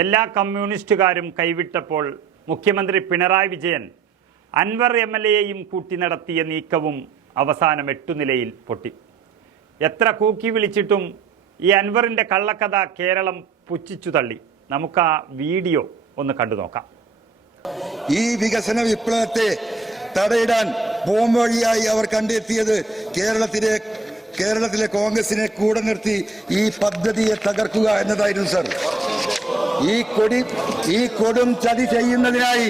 എല്ലാ കമ്മ്യൂണിസ്റ്റുകാരും കൈവിട്ടപ്പോൾ മുഖ്യമന്ത്രി പിണറായി വിജയൻ അൻവർ എം എൽ എയെയും കൂട്ടി നടത്തിയ നീക്കവും അവസാനം എട്ടുനിലയിൽ പൊട്ടി. എത്ര കൂക്കി വിളിച്ചിട്ടും ഈ അൻവറിന്റെ കള്ളക്കഥ കേരളം പുച്ഛിച്ചു തള്ളി. നമുക്ക് ആ വീഡിയോ ഒന്ന് കണ്ടു നോക്കാം. ഈ വികസന വിപ്ലവത്തെ തടയിടാൻ പോംവഴിയായി അവർ കണ്ടെത്തിയത് കേരളത്തിലെ കേരളത്തിലെ കോൺഗ്രസിനെ കൂടെ നിർത്തി ഈ പദ്ധതിയെ തകർക്കുക എന്നതായിരുന്നു സർ. ഈ കൊടി ഈ കൊടും ചതി ചെയ്യുന്നതിനായി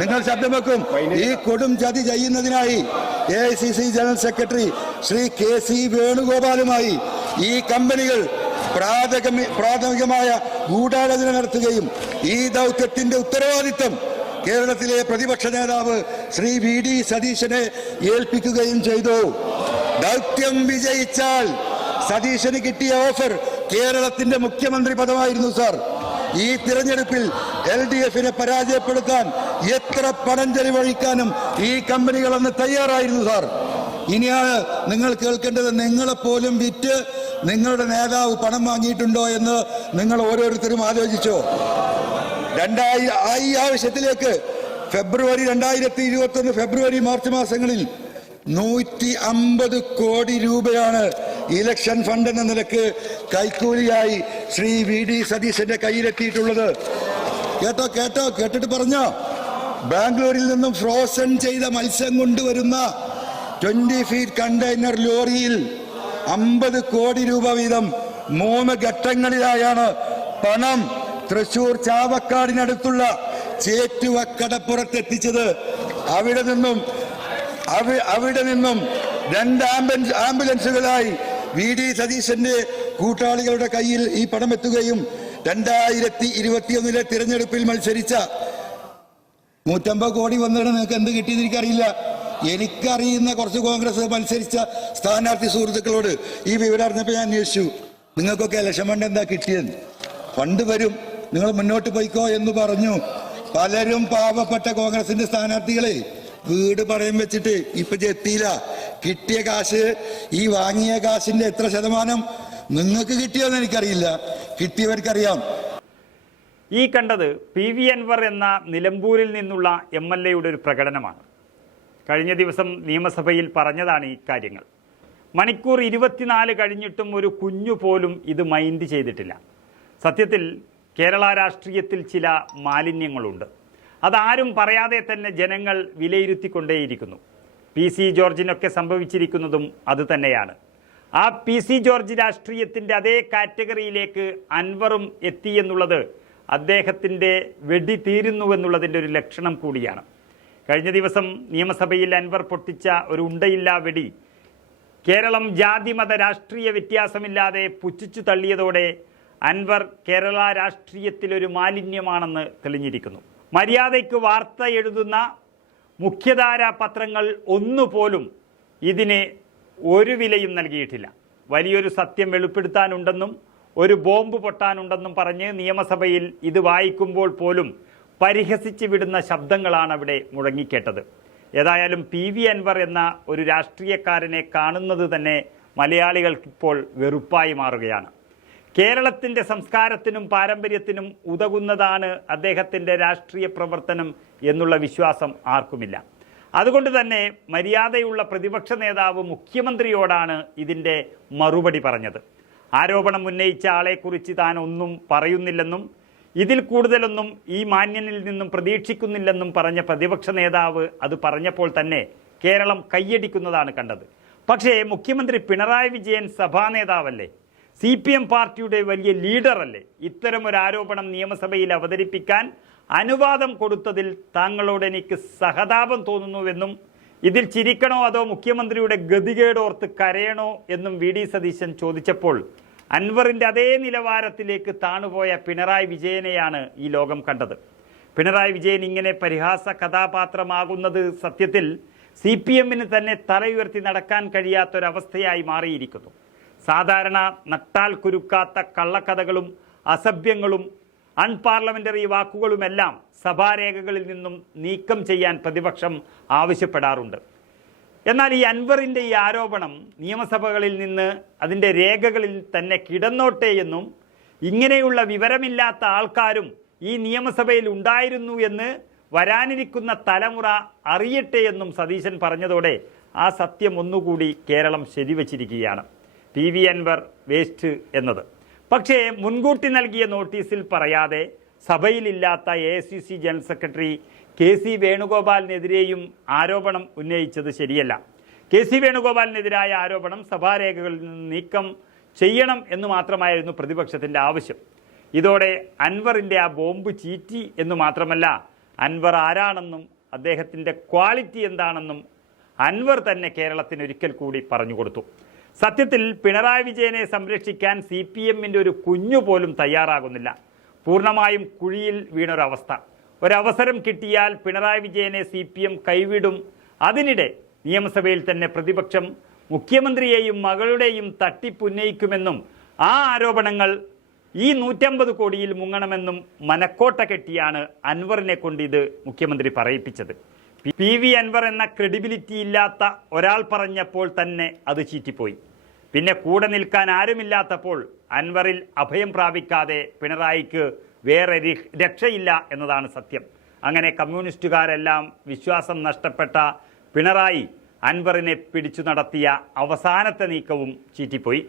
നിങ്ങൾ ശബ്ദം വെക്കും. ഈ കൊടും ചതി ചെയ്യുന്നതിനായി A I C C general secretary Shri K C വേണുഗോപാലുമായി ഈ കമ്പനികൾ പ്രാഥമിക പ്രാഥമികമായ ഗൂഢാലോചന നടത്തുകയും ഈ ദൗത്യത്തിന്റെ ഉത്തരവാദിത്തം കേരളത്തിലെ പ്രതിപക്ഷ നേതാവ് ശ്രീ വി ഡി സതീശനെ ഏൽപ്പിക്കുകയും ചെയ്തു. ദൗത്യം വിജയിച്ചാൽ സതീശന് കിട്ടിയ ഓഫർ കേരളത്തിന്റെ മുഖ്യമന്ത്രി പദമായിരുന്നു സാർ. ഈ തിരഞ്ഞെടുപ്പിൽ എൽ ഡി എഫിനെ പരാജയപ്പെടുത്താൻ എത്ര പണം ചെലവഴിക്കാനും ഈ കമ്പനികൾ അന്ന് തയ്യാറായിരുന്നു സാർ. ഇനിയാണ് നിങ്ങൾ കേൾക്കേണ്ടത് നിങ്ങളെപ്പോലും വിറ്റ് നിങ്ങളുടെ നേതാവ് പണം വാങ്ങിയിട്ടുണ്ടോ എന്ന് നിങ്ങൾ ഓരോരുത്തരും ആലോചിച്ചോ. രണ്ടായി ഈ ആവശ്യത്തിലേക്ക് ഫെബ്രുവരി രണ്ടായിരത്തി ഇരുപത്തി ഒന്ന് ഫെബ്രുവരി മാർച്ച് മാസങ്ങളിൽ നൂറ്റി അമ്പത് കോടി രൂപയാണ് ഇലക്ഷൻ ഫണ്ട് എന്ന നിലയ്ക്ക് കൈക്കൂലിയായി ശ്രീ വി ഡി സതീശന്റെ കയ്യിലെത്തിയിട്ടുള്ളത്. കേട്ടോ കേട്ടോ കേട്ടിട്ട് പറഞ്ഞോ? ബാംഗ്ലൂരിൽ നിന്നും ഫ്രോസൺ ചെയ്ത മത്സ്യം കൊണ്ടുവരുന്ന ട്വന്റി ഫീറ്റ് കണ്ടെയ്നർ ലോറിയിൽ അമ്പത് കോടി രൂപ വീതം മൂന്ന് ഘട്ടങ്ങളിലായാണ് പണം തൃശൂർ ചാവക്കാടിനടുത്തുള്ള ചേറ്റുവ കടപ്പുറത്തെത്തിച്ചത് അവിടെ നിന്നും അവിടെ നിന്നും രണ്ട് ആംബുലൻസ് ആംബുലൻസുകളായി വി ഡി സതീശന്റെ കൂട്ടാളികളുടെ കയ്യിൽ ഈ പണം എത്തുകയും രണ്ടായിരത്തി ഇരുപത്തിയൊന്നിലെ തിരഞ്ഞെടുപ്പിൽ മത്സരിച്ച നൂറ്റമ്പത് കോടി വന്നിട്ട് നിങ്ങൾക്ക് എന്ത് കിട്ടിയെന്ന് എനിക്കറിയില്ല. എനിക്കറിയുന്ന കുറച്ച് കോൺഗ്രസ് മത്സരിച്ച സ്ഥാനാർത്ഥി സുഹൃത്തുക്കളോട് ഈ വിവരം അറിഞ്ഞപ്പോൾ ഞാൻ അന്വേഷിച്ചു. നിങ്ങൾക്കൊക്കെ ഇലക്ഷൻ ഫണ്ട് എന്താ കിട്ടിയത് ഫണ്ട് വരും. നിങ്ങൾ മുന്നോട്ട് പോയിക്കോ എന്ന് പറഞ്ഞു. പലരും പാവപ്പെട്ട കോൺഗ്രസിന്റെ സ്ഥാനാർത്ഥികളെ വീട് പണയം വെച്ചിട്ട് ഇപ്പൊ എത്തിയില്ല കിട്ടിയ കാശ് ഈ വാങ്ങിയ കാശിന്റെ എത്ര ശതമാനം നിങ്ങൾക്ക് കിട്ടിയോന്ന് എനിക്കറിയില്ല. കിട്ടിയവർക്കറിയാം. ഈ കണ്ടത് പി വി അൻവർ എന്ന നിലമ്പൂരിൽ നിന്നുള്ള എം എൽ എയുടെ ഒരു പ്രകടനമാണ്. കഴിഞ്ഞ ദിവസം നിയമസഭയിൽ പറഞ്ഞതാണ് ഈ കാര്യങ്ങൾ. മണിക്കൂർ ഇരുപത്തിനാല് കഴിഞ്ഞിട്ടും ഒരു കുഞ്ഞു പോലും ഇത് മൈൻഡ് ചെയ്തിട്ടില്ല. സത്യത്തിൽ കേരള രാഷ്ട്രീയത്തിൽ ചില മാലിന്യങ്ങളുണ്ട്. അതാരും പറയാതെ തന്നെ ജനങ്ങൾ വിലയിരുത്തിക്കൊണ്ടേയിരിക്കുന്നു. പി സി ജോർജിനൊക്കെ സംഭവിച്ചിരിക്കുന്നതും അതുതന്നെയാണ് ആ പി സി ജോർജ് രാഷ്ട്രീയത്തിന്റെ അതേ കാറ്റഗറിയിലേക്ക് അൻവറും എത്തി എന്നുള്ളത് അദ്ദേഹത്തിന്റെ വെടി തീരുന്നു എന്നുള്ളതിന്റെ ഒരു ലക്ഷണം കൂടിയാണ്. കഴിഞ്ഞ ദിവസം നിയമസഭയിൽ അൻവർ പൊട്ടിച്ച ഒരു ഉണ്ടയില്ലാ വെടി കേരളം ജാതിമത രാഷ്ട്രീയ വ്യത്യാസമില്ലാതെ പുച്ഛിച്ചു തള്ളിയതോടെ അൻവർ കേരള രാഷ്ട്രീയത്തിലൊരു മാലിന്യമാണെന്ന് തെളിഞ്ഞിരിക്കുന്നു. മര്യാദയ്ക്ക് വാർത്ത എഴുതുന്ന മുഖ്യധാരാ പത്രങ്ങൾ ഒന്നുപോലും ഇതിന് ഒരു വിലയും നൽകിയിട്ടില്ല. വലിയൊരു സത്യം വെളിപ്പെടുത്താനുണ്ടെന്നും ഒരു ബോംബ് പൊട്ടാനുണ്ടെന്നും പറഞ്ഞ് നിയമസഭയിൽ ഇത് വായിക്കുമ്പോൾ പോലും പരിഹസിച്ച് വിടുന്ന ശബ്ദങ്ങളാണ് അവിടെ മുഴങ്ങിക്കേട്ടത്. ഏതായാലും പി വി അൻവർ എന്ന ഒരു രാഷ്ട്രീയക്കാരനെ കാണുന്നത് തന്നെ മലയാളികൾക്കിപ്പോൾ വെറുപ്പായി മാറുകയാണ്. കേരളത്തിന്റെ സംസ്കാരത്തിനും പാരമ്പര്യത്തിനും ഉതകുന്നതാണ് അദ്ദേഹത്തിന്റെ രാഷ്ട്രീയ പ്രവർത്തനം എന്നുള്ള വിശ്വാസം ആർക്കുമില്ല. അതുകൊണ്ട് തന്നെ മര്യാദയുള്ള പ്രതിപക്ഷ നേതാവ് മുഖ്യമന്ത്രിയോടാണ് ഇതിന്റെ മറുപടി പറഞ്ഞത്. ആരോപണം ഉന്നയിച്ച ആളെക്കുറിച്ച് താൻ ഒന്നും പറയുന്നില്ലെന്നും ഇതിൽ കൂടുതലൊന്നും ഈ മാന്യനിൽ നിന്നും പ്രതീക്ഷിക്കുന്നില്ലെന്നും പറഞ്ഞ പ്രതിപക്ഷ നേതാവ് അത് പറഞ്ഞപ്പോൾ തന്നെ കേരളം കയ്യടിക്കുന്നതാണ് കണ്ടത്. പക്ഷേ മുഖ്യമന്ത്രി പിണറായി വിജയൻ സഭാ നേതാവല്ലേ സി പി എം പാർട്ടിയുടെ വലിയ ലീഡറല്ലേ? ഇത്തരം ഒരു ആരോപണം നിയമസഭയിൽ അവതരിപ്പിക്കാൻ അനുവാദം കൊടുത്തതിൽ താങ്കളോട് എനിക്ക് സഹതാപം തോന്നുന്നുവെന്നും ഇതിൽ ചിരിക്കണോ അതോ മുഖ്യമന്ത്രിയുടെ ഗതികേടോർത്ത് കരയണോ എന്നും വി ഡി സതീശൻ ചോദിച്ചപ്പോൾ അൻവറിന്റെ അതേ നിലവാരത്തിലേക്ക് താണുപോയ പിണറായി വിജയനെയാണ് ഈ ലോകം കണ്ടത്. പിണറായി വിജയൻ ഇങ്ങനെ പരിഹാസ കഥാപാത്രമാകുന്നത് സത്യത്തിൽ സി പി എമ്മിന് തന്നെ തലയുയർത്തി നടക്കാൻ കഴിയാത്തൊരവസ്ഥയായി മാറിയിരിക്കുന്നു. സാധാരണ നട്ടാൽ കുരുക്കാത്ത കള്ളക്കഥകളും അസഭ്യങ്ങളും അൺപാർലമെന്ററി വാക്കുകളുമെല്ലാം സഭാരേഖകളിൽ നിന്നും നീക്കം ചെയ്യാൻ പ്രതിപക്ഷം ആവശ്യപ്പെടാറുണ്ട്. എന്നാൽ ഈ അൻവറിന്റെ ഈ ആരോപണം നിയമസഭകളിൽ നിന്ന് അതിന്റെ രേഖകളിൽ തന്നെ കിടന്നോട്ടെ എന്നും ഇങ്ങനെയുള്ള വിവരമില്ലാത്ത ആൾക്കാരും ഈ നിയമസഭയിൽ ഉണ്ടായിരുന്നു എന്ന് വരാനിരിക്കുന്ന തലമുറ അറിയട്ടെ എന്നും സതീശൻ പറഞ്ഞതോടെ ആ സത്യം ഒന്നുകൂടി കേരളം ശരിവച്ചിരിക്കുകയാണ്. പി വി അൻവർ വേസ്റ്റ് എന്നത്. പക്ഷേ മുൻകൂട്ടി നൽകിയ നോട്ടീസിൽ പറയാതെ സഭയിലില്ലാത്ത A C C general secretary K C വേണുഗോപാലിനെതിരെയും ആരോപണം ഉന്നയിച്ചത് ശരിയല്ല. കെ സി വേണുഗോപാലിനെതിരായ ആരോപണം സഭാരേഖകളിൽ നിന്ന് നീക്കം ചെയ്യണം എന്ന് മാത്രമായിരുന്നു പ്രതിപക്ഷത്തിന്റെ ആവശ്യം. ഇതോടെ അൻവറിന്റെ ആ ബോംബ് ചീറ്റി എന്ന് മാത്രമല്ല അൻവർ ആരാണെന്നും അദ്ദേഹത്തിന്റെ ക്വാളിറ്റി എന്താണെന്നും അൻവർ തന്നെ കേരളത്തിന് ഒരിക്കൽ കൂടി പറഞ്ഞു കൊടുത്തു. സത്യത്തിൽ പിണറായി വിജയനെ സംരക്ഷിക്കാൻ സി പി എമ്മിന്റെ ഒരു കുഞ്ഞു പോലും തയ്യാറാകുന്നില്ല. പൂർണമായും കുഴിയിൽ വീണൊരവസ്ഥ. ഒരവസരം കിട്ടിയാൽ പിണറായി വിജയനെ സി പി എം കൈവിടും. അതിനിടെ നിയമസഭയിൽ തന്നെ പ്രതിപക്ഷം മുഖ്യമന്ത്രിയെയും മകളുടെയും തട്ടിപ്പുന്നയിക്കുമെന്നും ആ ആരോപണങ്ങൾ ഈ നൂറ്റമ്പത് കോടിയിൽ മുങ്ങണമെന്നും മനക്കോട്ട കെട്ടിയാണ് അൻവറിനെ കൊണ്ട് ഇത് മുഖ്യമന്ത്രി പറയിപ്പിച്ചത്. പി വി അൻവർ എന്ന ക്രെഡിബിലിറ്റി ഇല്ലാത്ത ഒരാൾ പറഞ്ഞപ്പോൾ തന്നെ അത് ചീറ്റിപ്പോയി. പിന്നെ കൂടെ നിൽക്കാൻ ആരുമില്ലാത്തപ്പോൾ അൻവറിൽ അഭയം പ്രാപിക്കാതെ പിണറായിക്ക് വേറെ രക്ഷയില്ല എന്നതാണ് സത്യം. അങ്ങനെ കമ്മ്യൂണിസ്റ്റുകാരെല്ലാം വിശ്വാസം നഷ്ടപ്പെട്ട പിണറായി അൻവറിനെ പിടിച്ചു നടത്തിയ അവസാനത്തെ നീക്കവും ചീറ്റിപ്പോയി.